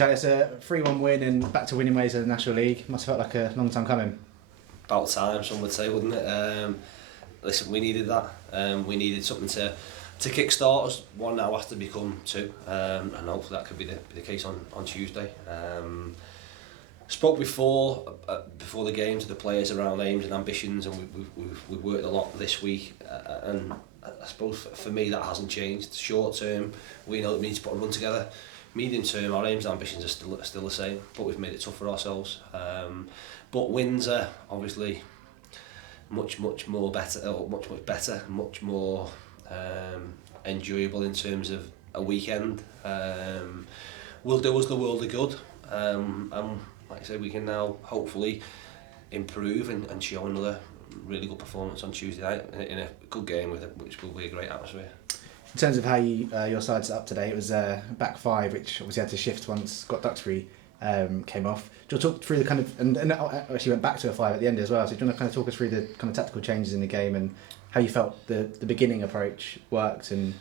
Charlie, it's a 3-1 win and back to winning ways in the National League. Must have felt like a long time coming. About time, some would say, wouldn't it? Listen, we needed that. We needed something to kick-start us. One now has to become two, and hopefully that could be the case on Tuesday. Spoke before the game to the players around aims and ambitions, and we've worked a lot this week, and I suppose for me that hasn't changed. Short term, we know that we need to put a run together. Medium term, our aims and ambitions are still the same, but we've made it tough for ourselves. But wins are obviously much more better, much more enjoyable in terms of a weekend. Will do us the world of good, and like I say, we can now hopefully improve and show another really good performance on Tuesday night in a good game which will be a great atmosphere. In terms of how your side's set up today, it was back five, which obviously had to shift once Scott Duxbury came off. Do you want to talk through the kind of, and actually went back to a five at the end as well, so do you want to kind of talk us through the kind of tactical changes in the game and how you felt the beginning approach worked and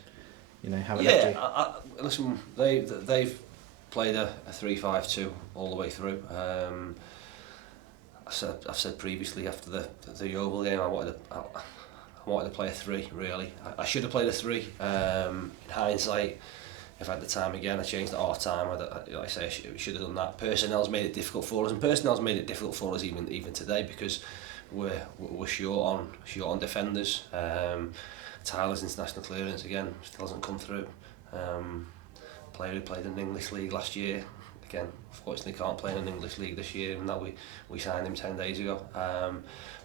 how it left you? Listen, they've played a 3-5-2 all the way through. I've said previously after the Yeovil game I wanted to play a 3 really. I should have played a 3. In hindsight, if I had the time again, I changed at half time. I should have done that. Personnel's made it difficult for us, and personnel's made it difficult for us even today because we're short on defenders. Tyler's international clearance again still hasn't come through. Player who played in the English League last year, again, unfortunately can't play in an English League this year, and that we signed him 10 days ago.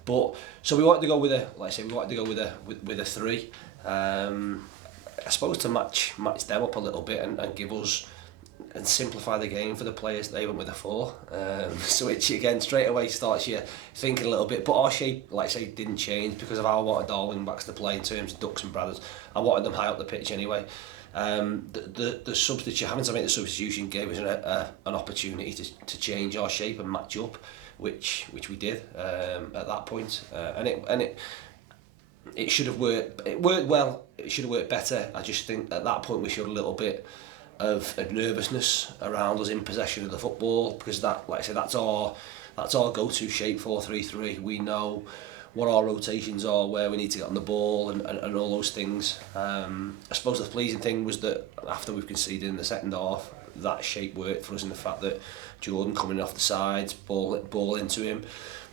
But so we wanted to go with a 3. I suppose to match them up a little bit and give us and simplify the game for the players. They went with a 4, so which again straight away starts you thinking a little bit. But our shape, like I say, didn't change because of how I wanted our wing backs to play in terms of Ducks and Brothers. I wanted them high up the pitch anyway. The having to make the substitution gave us an opportunity to change our shape and match up, which we did at that point, and it should have worked. It worked well. It should have worked better. I just think at that point we showed a little bit of nervousness around us in possession of the football because that, like I say, that's our go-to shape 4-3-3. We know what our rotations are, where we need to get on the ball and all those things. I suppose the pleasing thing was that after we've conceded in the second half, that shape worked for us in the fact that Jordan coming off the sides, ball into him,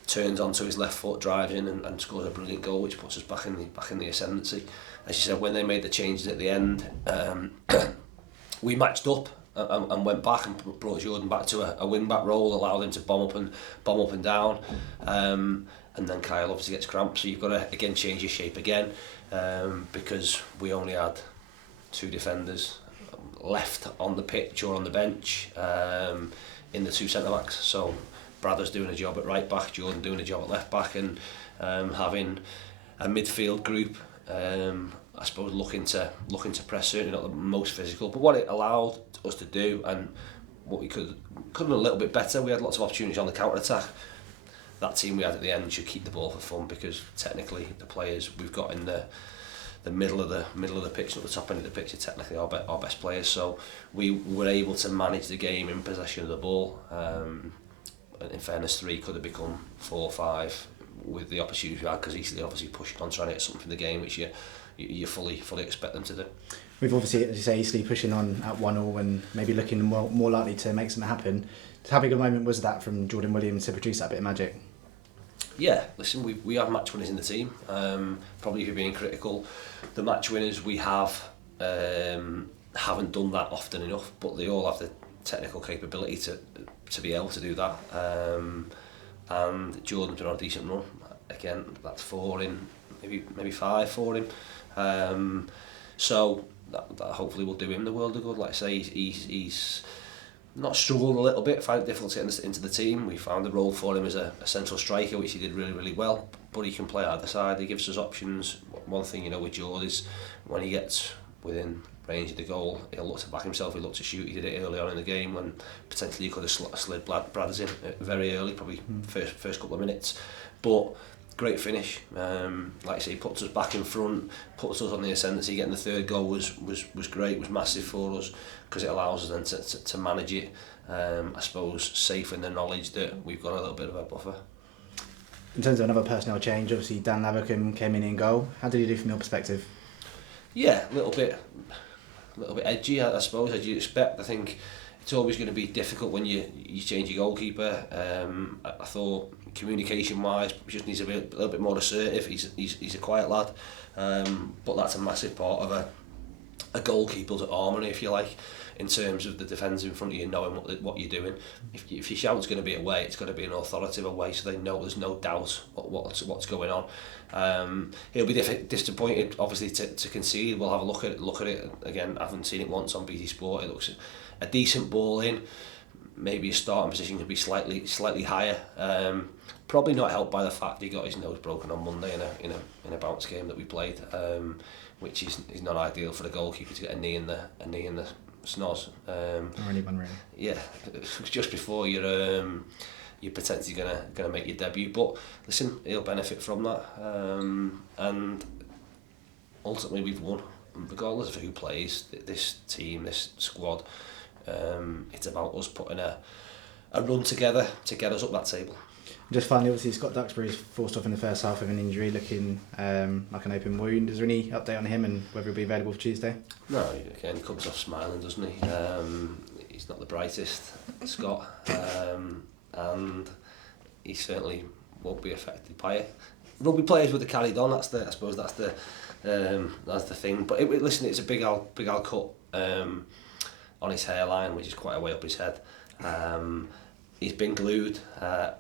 turns onto his left foot, drives in and scores a brilliant goal which puts us back in the ascendancy. As you said, when they made the changes at the end, we matched up and went back and brought Jordan back to a wing-back role, allowed him to bomb up and down. And then Kyle obviously gets cramped, so you've got to again change your shape again because we only had 2 defenders left on the pitch or on the bench in the 2 centre-backs. So Bradder's doing a job at right back, Jordan doing a job at left back, and having a midfield group I suppose looking to press, certainly not the most physical, but what it allowed us to do and what we could have done a little bit better. We had lots of opportunities on the counter-attack. That team we had at the end should keep the ball for fun because technically the players we've got in the middle of the pitch, at the top end of the pitch, are technically our best players. So we were able to manage the game in possession of the ball. In fairness, 3 could have become 4 or 5 with the opportunity we had because Eastleigh obviously pushed on trying to get something from the game, which you fully expect them to do. We've obviously, as you say, Eastleigh pushing on at 1-1 and maybe looking more likely to make something happen. How big a moment was that from Jordan Williams to produce that bit of magic? Yeah, listen, we have match winners in the team. Probably if you're being critical, the match winners we have haven't done that often enough, but they all have the technical capability to be able to do that. And Jordan's been on a decent run. Again, that's 4 in, maybe 5 for him. So that hopefully will do him the world of good. Like I say, he's not struggled a little bit, found it difficult to get into the team. We found a role for him as a central striker, which he did really well, but he can play either side. He gives us options. One thing with Jordan is when he gets within range of the goal, he'll look to back himself, he'll look to shoot. He did it early on in the game when potentially he could have slid Bradders in very early, probably first couple of minutes, but great finish. Like I say, he puts us back in front, puts us on the ascendancy. Getting the 3rd goal was great, was massive for us. because it allows us then to manage it, I suppose, safe in the knowledge that we've got a little bit of a buffer. In terms of another personnel change, obviously Dan Lavercombe came in goal. How did he do from your perspective? Yeah, a little bit edgy, I suppose, as you expect. I think it's always going to be difficult when you change your goalkeeper. I thought communication-wise, he just needs a little bit more assertive. He's a quiet lad, but that's a massive part of a goalkeeper's harmony, if you like, in terms of the defence in front of you knowing what you're doing. If your shout's going to be away, it's got to be an authoritative away, so they know there's no doubt what's going on. He'll be disappointed, obviously, to concede. We'll have a look at it again. I haven't seen it once on BT Sport. It looks a decent ball in. Maybe his starting position could be slightly higher. Probably not helped by the fact he got his nose broken on Monday in a bounce game that we played, which is not ideal for the goalkeeper to get a knee in the snoz. Or anyone really. Yeah, just before you're potentially gonna make your debut. But listen, he'll benefit from that, and ultimately we've won, regardless of who plays. This team, this squad, it's about us putting a run together to get us up that table. Just finally, obviously Scott Duxbury's forced off in the first half with an injury, looking like an open wound. Is there any update on him and whether he'll be available for Tuesday? No, again, he comes off smiling, doesn't he? He's not the brightest, Scott, and he certainly won't be affected by it. Rugby players would have carried on. I suppose that's the thing. But listen, it's a big old cut on his hairline, which is quite a way up his head. He's been glued.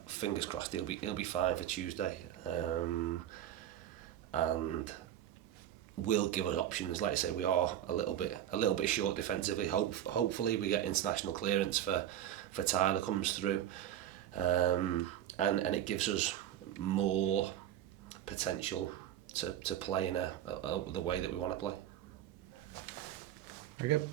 Fingers crossed he'll be fine for Tuesday, and will give us options. Like I say, we are a little bit short defensively. Hopefully we get international clearance for Tyler comes through, and it gives us more potential to play in the way that we want to play. Very good.